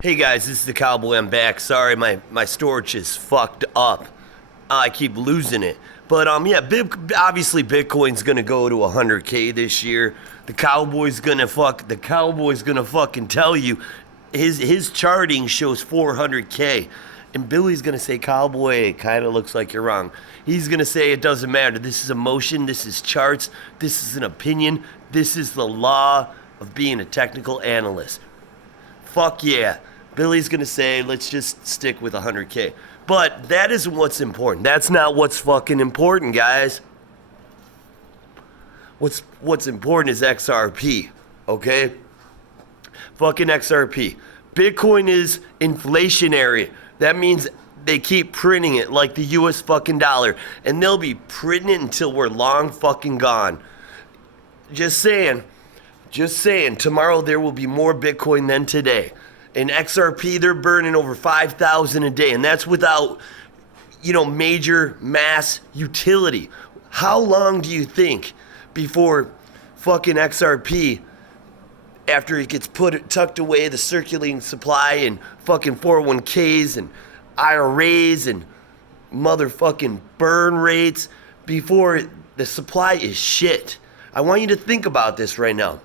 Hey guys, this is the Cowboy. I'm back. Sorry, my storage is fucked up. I keep losing it. But yeah, obviously Bitcoin's gonna go to 100K this year. The Cowboy's gonna fucking tell you his charting shows 400K. And Billy's gonna say, Cowboy, it kinda looks like you're wrong. He's gonna say it doesn't matter. This is emotion, this is charts, this is an opinion, this is the law of being a technical analyst. Fuck yeah. Billy's gonna say, let's just stick with 100K. But that isn't what's important. That's not what's fucking important, guys. What's important is XRP, okay? Fucking XRP. Bitcoin is inflationary. That means they keep printing it like the US fucking dollar. And they'll be printing it until we're long fucking gone. Just saying, tomorrow there will be more Bitcoin than today. In XRP, they're burning over 5,000 a day, and that's without, major mass utility. How long do you think before fucking XRP, after it gets tucked away, the circulating supply and fucking 401ks and IRAs and motherfucking burn rates, before the supply is shit? I want you to think about this right now.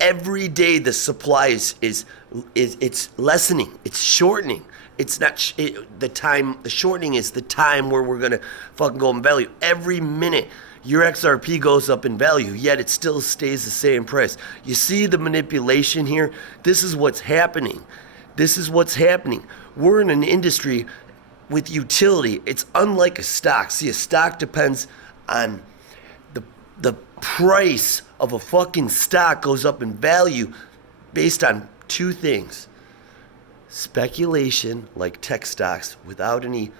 Every day the supply is it's lessening, it's shortening. It's not the time. The shortening is the time where we're gonna fucking go in value. Every minute your XRP goes up in value, yet it still stays the same price. You see the manipulation here? This is what's happening. We're in an industry with utility. It's unlike a stock. See, a stock depends on the price of a fucking stock goes up in value based on two things. Speculation, like tech stocks, without any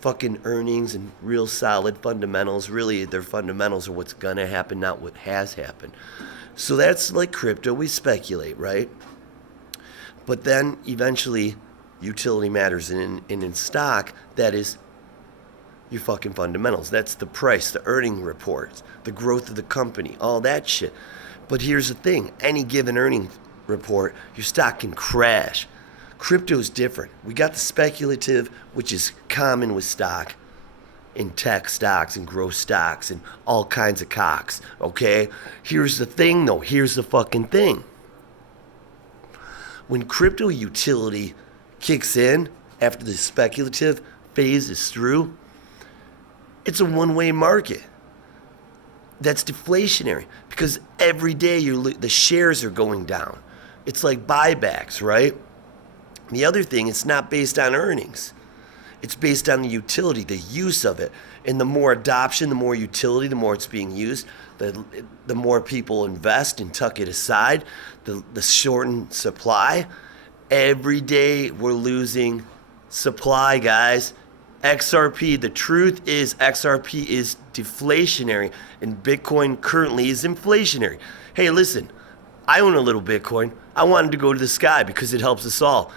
fucking earnings and real solid fundamentals. Really, their fundamentals are what's gonna happen, not what has happened. So that's like crypto, we speculate, right? But then eventually utility matters, and in stock, that is your fucking fundamentals. That's the price, the earning reports, the growth of the company, all that shit. But here's the thing, any given earning report, your stock can crash. Crypto's different. We got the speculative, which is common with stock, in tech stocks and growth stocks and all kinds of cocks, okay? Here's the thing though, here's the fucking thing. When crypto utility kicks in after the speculative phase is through, it's a one-way market. That's deflationary because every day the shares are going down. It's like buybacks, right? The other thing, it's not based on earnings. It's based on the utility, the use of it. And the more adoption, the more utility, the more it's being used, the more people invest and tuck it aside, the shortened supply. Every day we're losing supply, guys. XRP, the truth is XRP is deflationary and Bitcoin currently is inflationary. Hey, listen, I own a little Bitcoin. I wanted to go to the sky because it helps us all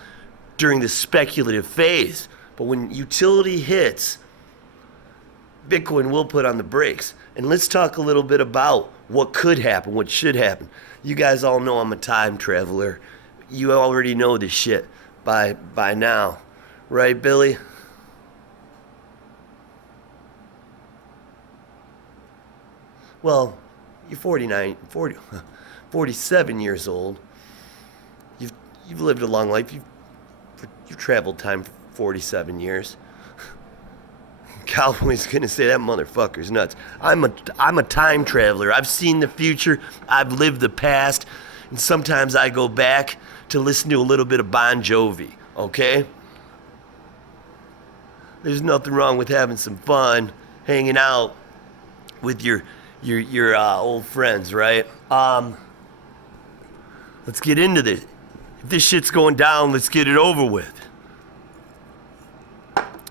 during the speculative phase. But when utility hits, Bitcoin will put on the brakes. And let's talk a little bit about what could happen, what should happen. You guys all know I'm a time traveler. You already know this shit by now, right, Billy? Well, you're 47 years old. You've lived a long life. You've traveled time for 47 years. Cowboy's gonna say that motherfucker's nuts. I'm a time traveler. I've seen the future. I've lived the past, and sometimes I go back to listen to a little bit of Bon Jovi. Okay? There's nothing wrong with having some fun, hanging out with your old friends, right? Let's get into this. If this shit's going down, let's get it over with.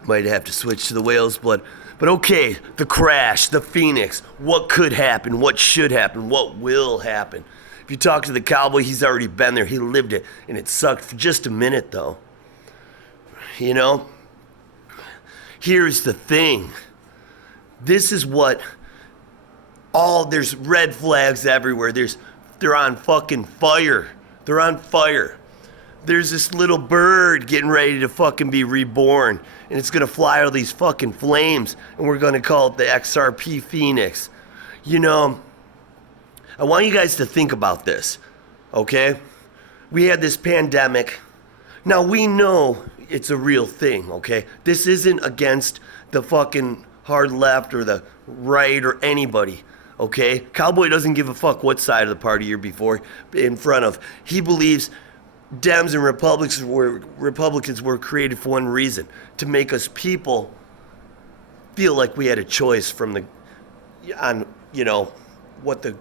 Might have to switch to the whale's blood. But okay, the crash, the Phoenix, what could happen, what should happen, what will happen. If you talk to the Cowboy, he's already been there, he lived it, and it sucked for just a minute though. Here's the thing. This is what there's red flags everywhere. They're on fucking fire. They're on fire. there's this little bird getting ready to fucking be reborn, and it's gonna fly all these fucking flames, and we're gonna call it the XRP Phoenix. You know, I want you guys to think about this, okay? We had this pandemic. Now we know it's a real thing, okay? This isn't against the fucking hard left or the right or anybody, okay? Cowboy doesn't give a fuck what side of the party you're in front of. He believes Dems and Republicans were created for one reason, to make us people feel like we had a choice from what the...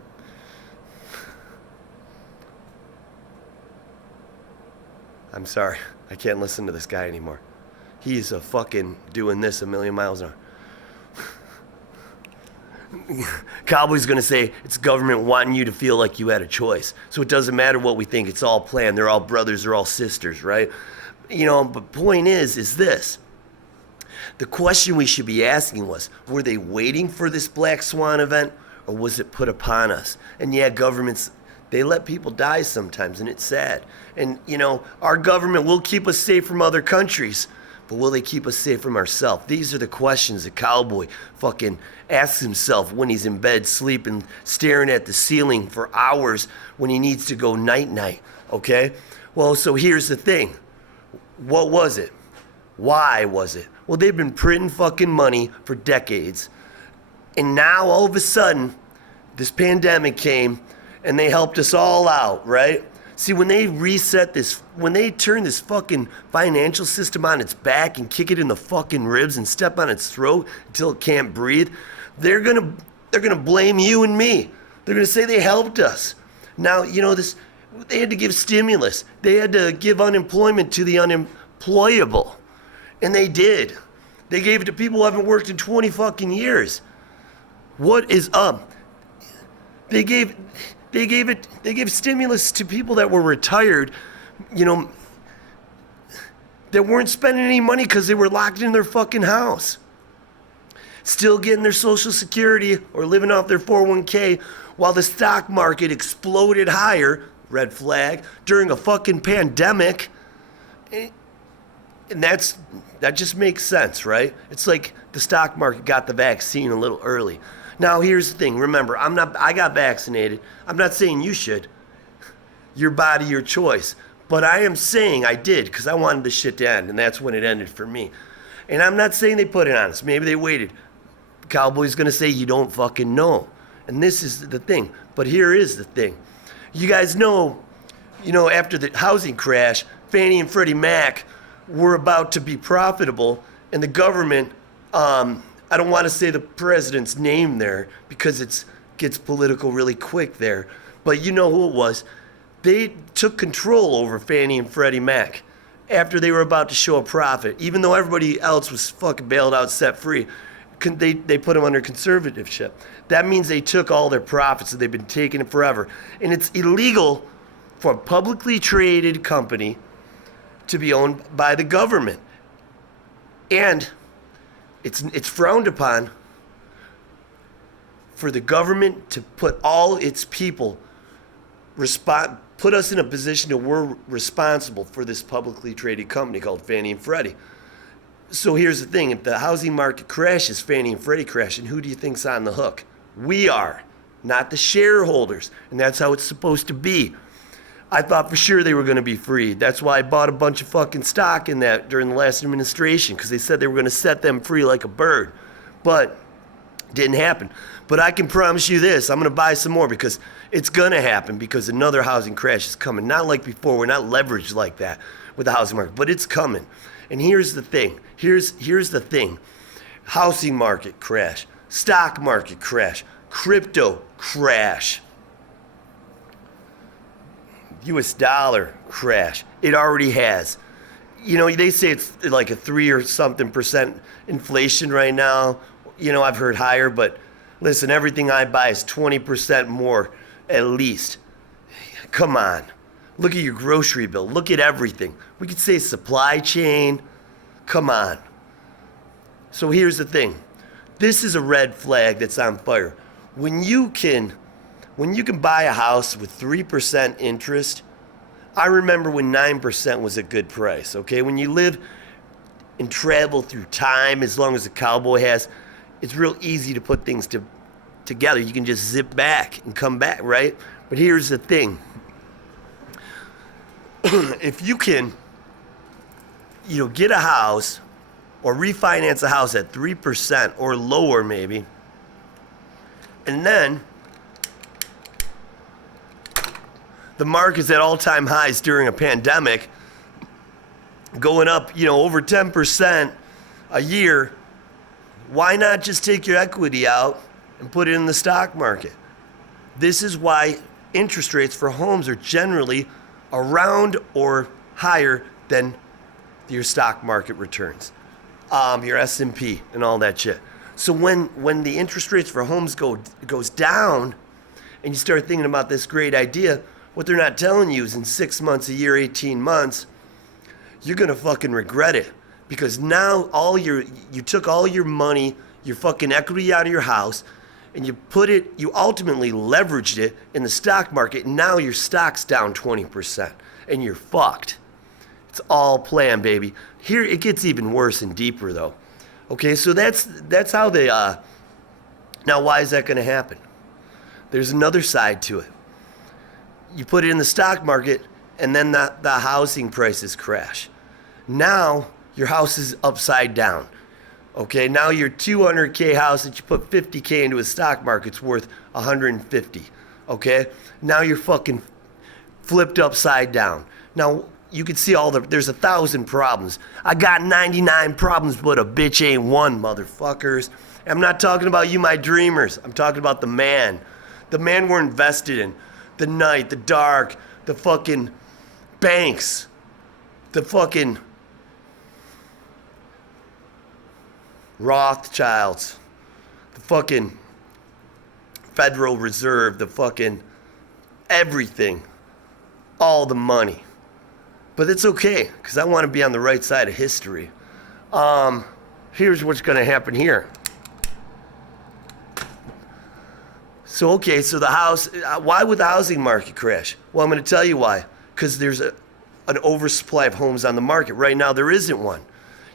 I'm sorry, I can't listen to this guy anymore. He's a fucking doing this a million miles an hour. Cowboy's gonna say it's government wanting you to feel like you had a choice. So it doesn't matter what we think, it's all planned. They're all brothers, they're all sisters, right? You know, but point is this. The question we should be asking was, were they waiting for this Black Swan event, or was it put upon us? And yeah, governments, they let people die sometimes, and it's sad. And, you know, our government will keep us safe from other countries, but will they keep us safe from ourselves? These are the questions that Cowboy fucking asks himself when he's in bed sleeping, staring at the ceiling for hours when he needs to go night-night, okay? Well, so here's the thing. What was it? Why was it? Well, they've been printing fucking money for decades. And now, all of a sudden, this pandemic came, and they helped us all out, right? See, when they reset this, when they turn this fucking financial system on its back and kick it in the fucking ribs and step on its throat until it can't breathe, they're gonna blame you and me. They're gonna say they helped us. Now, you know, they had to give stimulus. They had to give unemployment to the unemployable. And they did. They gave it to people who haven't worked in 20 fucking years. What is up? They gave stimulus to people that were retired, you know, that weren't spending any money because they were locked in their fucking house. Still getting their Social Security or living off their 401k while the stock market exploded higher, red flag, during a fucking pandemic. And that just makes sense, right? It's like the stock market got the vaccine a little early. Now, here's the thing. Remember, I got vaccinated. I'm not saying you should. Your body, your choice. But I am saying I did because I wanted this shit to end, and that's when it ended for me. And I'm not saying they put it on us. Maybe they waited. Cowboy's going to say you don't fucking know. And this is the thing. But here is the thing. You guys know, after the housing crash, Fannie and Freddie Mac were about to be profitable, and the government, I don't want to say the president's name there because it gets political really quick there, but you know who it was. They took control over Fannie and Freddie Mac after they were about to show a profit. Even though everybody else was fucking bailed out, set free, they put them under conservatorship. That means they took all their profits and they've been taking it forever. And it's illegal for a publicly traded company to be owned by the government. And it's frowned upon for the government to put all its people, put us in a position that we're responsible for this publicly traded company called Fannie and Freddie. So here's the thing, if the housing market crashes, Fannie and Freddie crash, and who do you think's on the hook? We are, not the shareholders, and that's how it's supposed to be. I thought for sure they were going to be free. That's why I bought a bunch of fucking stock in that during the last administration, because they said they were going to set them free like a bird. But didn't happen. But I can promise you this, I'm going to buy some more because it's going to happen, because another housing crash is coming. Not like before, we're not leveraged like that with the housing market, but it's coming. And here's the thing. Here's the thing. Housing market crash, stock market crash, crypto crash. US dollar crash. It already has. They say it's like a 3 or something % inflation right now. I've heard higher, but listen, everything I buy is 20% more at least. Come on. Look at your grocery bill. Look at everything. We could say supply chain. Come on. So here's the thing. This is a red flag that's on fire. When you can buy a house with 3% interest I remember when 9% was a good price, okay? When you live and travel through time, as long as the cowboy has, it's real easy to put things together. You can just zip back and come back, right? But here's the thing. If you can, get a house or refinance a house at 3% or lower maybe, and then the market's at all-time highs during a pandemic, going up, over 10% a year, why not just take your equity out and put it in the stock market? This is why interest rates for homes are generally around or higher than your stock market returns, your S&P and all that shit. So when the interest rates for homes goes down, and you start thinking about this great idea, what they're not telling you is in 6 months, a year, 18 months, you're gonna fucking regret it, because now you took all your money, your fucking equity out of your house, and you ultimately leveraged it in the stock market, and now your stock's down 20%, and you're fucked. It's all planned, baby. Here, it gets even worse and deeper, though. Okay, so that's how they, now why is that gonna happen? There's another side to it. You put it in the stock market, and then the housing prices crash. Now, your house is upside down. Okay, now your 200K house that you put 50K into a stock market's worth 150. Okay, now you're fucking flipped upside down. Now you can see there's 1,000 problems. I got 99 problems, but a bitch ain't one, motherfuckers. I'm not talking about you, my dreamers. I'm talking about the man we're invested in. The night, the dark, the fucking banks, the fucking Rothschilds, the fucking Federal Reserve, the fucking everything, all the money. But it's okay, because I want to be on the right side of history. Here's what's going to happen here. So the house, why would the housing market crash? Well, I'm going to tell you why. Because there's an oversupply of homes on the market. Right now, there isn't one.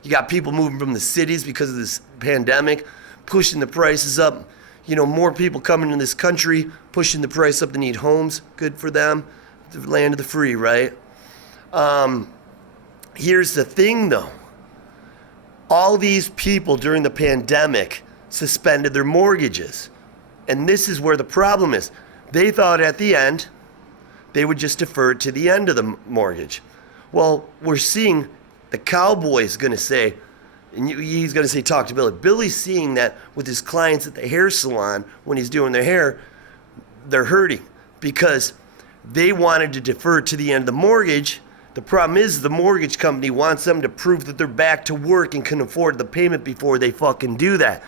You got people moving from the cities because of this pandemic, pushing the prices up. More people coming in this country, pushing the price up. They need homes. Good for them. The land of the free, right? Here's the thing, though. All these people during the pandemic suspended their mortgages. And this is where the problem is. They thought at the end, they would just defer it to the end of the mortgage. Well, we're seeing the cowboy's going to say, and he's going to say, talk to Billy. Billy's seeing that with his clients at the hair salon when he's doing their hair, they're hurting because they wanted to defer to the end of the mortgage. The problem is the mortgage company wants them to prove that they're back to work and can afford the payment before they fucking do that.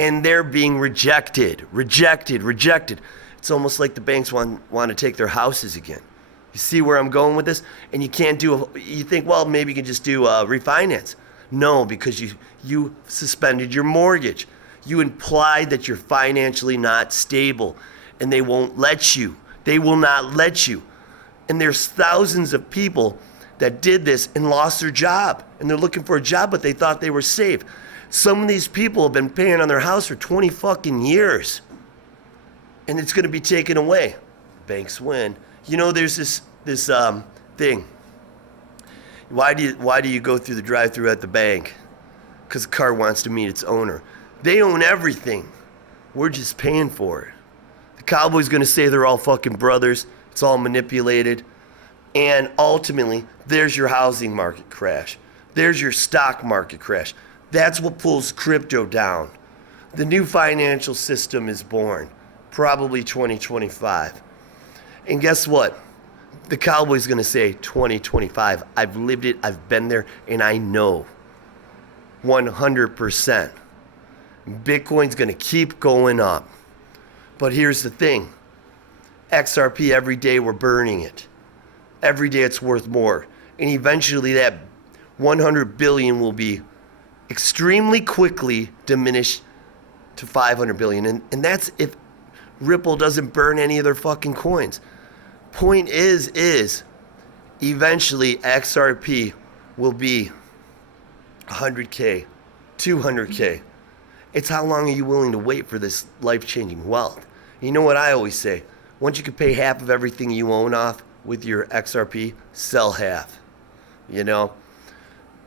And they're being rejected. It's almost like the banks want to take their houses again. You see where I'm going with this? And you can't you think, well, maybe you can just do refinance. No, because you suspended your mortgage. You implied that you're financially not stable, and they won't let you. They will not let you. And there's thousands of people that did this and lost their job, and they're looking for a job, but they thought they were safe. Some of these people have been paying on their house for 20 fucking years, and it's going to be taken away. Banks win. There's this thing. Why do you go through the drive-thru at the bank? Because the car wants to meet its owner. They own everything. We're just paying for it. The cowboy's going to say they're all fucking brothers. It's all manipulated. And ultimately, there's your housing market crash. There's your stock market crash. That's what pulls crypto down. The new financial system is born, probably 2025. And guess what? The cowboy's going to say 2025. I've lived it, I've been there, and I know 100%. Bitcoin's going to keep going up. But here's the thing. XRP, every day we're burning it. Every day it's worth more. And eventually that 100 billion will be extremely quickly diminished to 500 billion. And that's if Ripple doesn't burn any of their fucking coins. Point is eventually XRP will be 100K, 200K. It's how long are you willing to wait for this life-changing wealth? You know what I always say? Once you can pay half of everything you own off with your XRP, sell half, you know?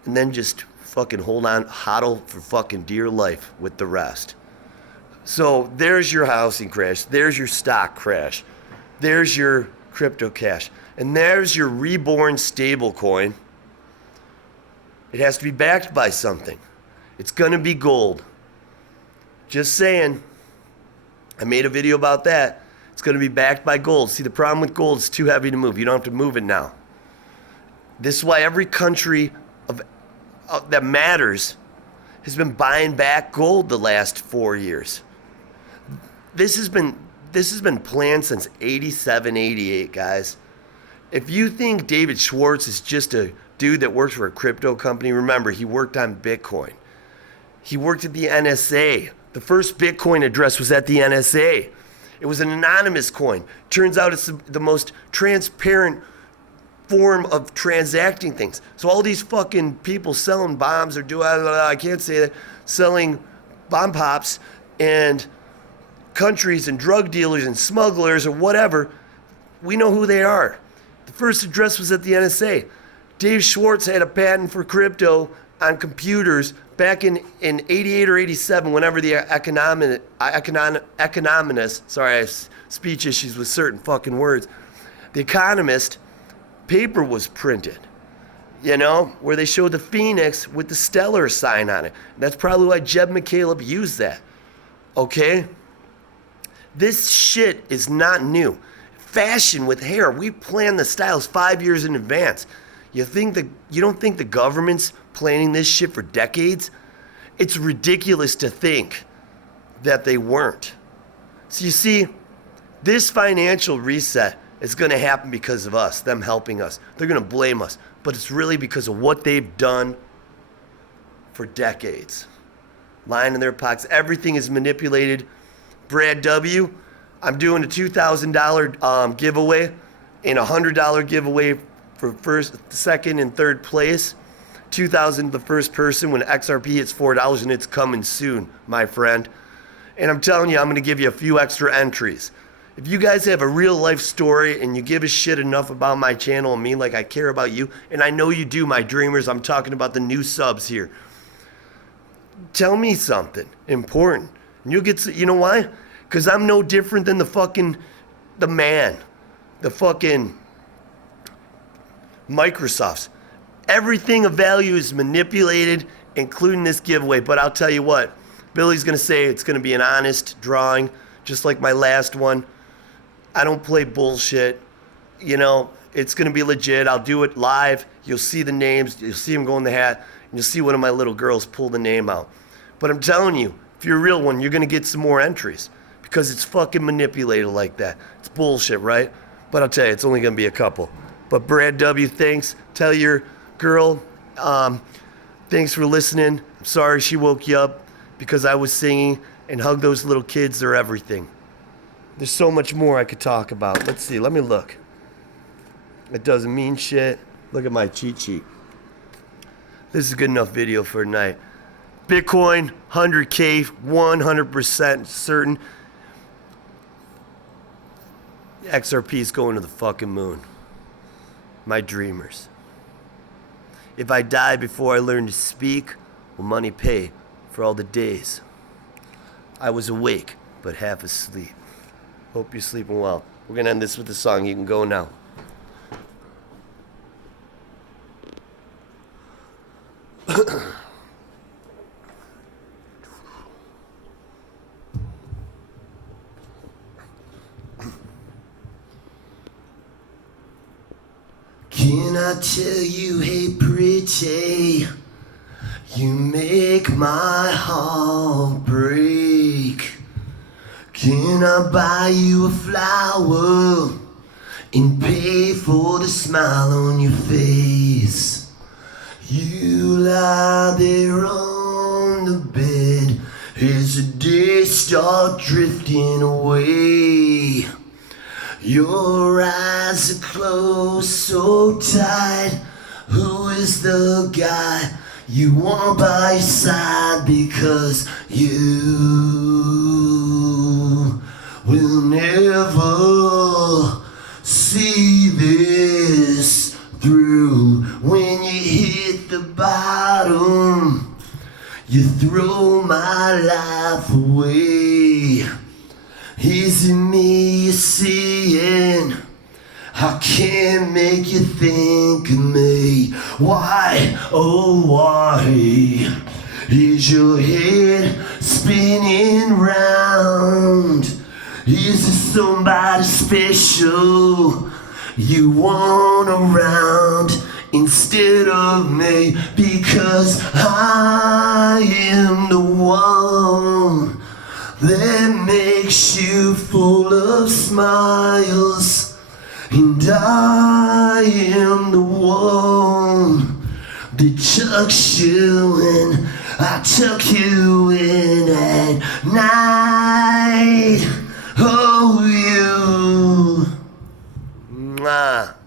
And then just fucking hold on, hodl for fucking dear life with the rest. So there's your housing crash. There's your stock crash. There's your crypto cash. And there's your reborn stable coin. It has to be backed by something. It's going to be gold. Just saying. I made a video about that. It's going to be backed by gold. See, the problem with gold is too heavy to move. You don't have to move it now. This is why every country that matters has been buying back gold the last 4 years. This has been planned since 87, 88, guys. If you think David Schwartz is just a dude that works for a crypto company, remember, he worked on Bitcoin. He worked at the NSA. The first Bitcoin address was at the NSA. It was an anonymous coin. Turns out it's the most transparent form of transacting things. So all these fucking people selling bombs or I can't say that, selling bomb pops and countries and drug dealers and smugglers or whatever, we know who they are. The first address was at the NSA. Dave Schwartz had a patent for crypto on computers back in 88 or 87, whenever the economist, sorry, I have speech issues with certain fucking words. The Economist paper was printed, you know, where they showed the Phoenix with the stellar sign on it. That's probably why Jeb McCaleb used that, okay? This shit is not new. Fashion with hair, we plan the styles 5 years in advance. You don't think the government's planning this shit for decades? It's ridiculous to think that they weren't. So you see, this financial reset is going to happen because of us, them helping us. They're going to blame us, but it's really because of what they've done for decades. Lying in their pockets, everything is manipulated. Brad W., I'm doing a $2,000 giveaway and a $100 giveaway for first, second, and third place. $2,000 the first person when XRP hits $4, and it's coming soon, my friend. And I'm telling you, I'm going to give you a few extra entries. If you guys have a real life story and you give a shit enough about my channel and me like I care about you, and I know you do, my dreamers, I'm talking about the new subs here. Tell me something important. And you'll get, you know why? Because I'm no different than the fucking Microsoft's. Everything of value is manipulated, including this giveaway. But I'll tell you what, Billy's going to say it's going to be an honest drawing, just like my last one. I don't play bullshit. You know, it's going to be legit. I'll do it live. You'll see the names. You'll see them go in the hat. And you'll see one of my little girls pull the name out. But I'm telling you, if you're a real one, you're going to get some more entries because it's fucking manipulated like that. It's bullshit, right? But I'll tell you, it's only going to be a couple. But Brad W., thanks. Tell your girl, thanks for listening. I'm sorry she woke you up because I was singing, and hug those little kids. They're everything. There's so much more I could talk about. Let's see. Let me look. It doesn't mean shit. Look at my cheat sheet. This is a good enough video for tonight. Bitcoin, 100K, 100% certain. XRP is going to the fucking moon. My dreamers. If I die before I learn to speak, will money pay for all the days I was awake but half asleep? Hope you're sleeping well. We're going to end this with a song. You can go now. Can I tell you, hey pretty, you make my heart break. Can I buy you a flower and pay for the smile on your face? You lie there on the bed as the days start drifting away. Your eyes are closed so tight. Who is the guy you want by your side? Because you will never see this through. When you hit the bottom, you throw my life away. Is it me you're seeing? I can't make you think of me. Why, oh why, is your head spinning round? Is there somebody special you want around instead of me? Because I am the one that makes you full of smiles. And I am the one that tucks you in. I tuck you in at night. Oh, you. Mwah.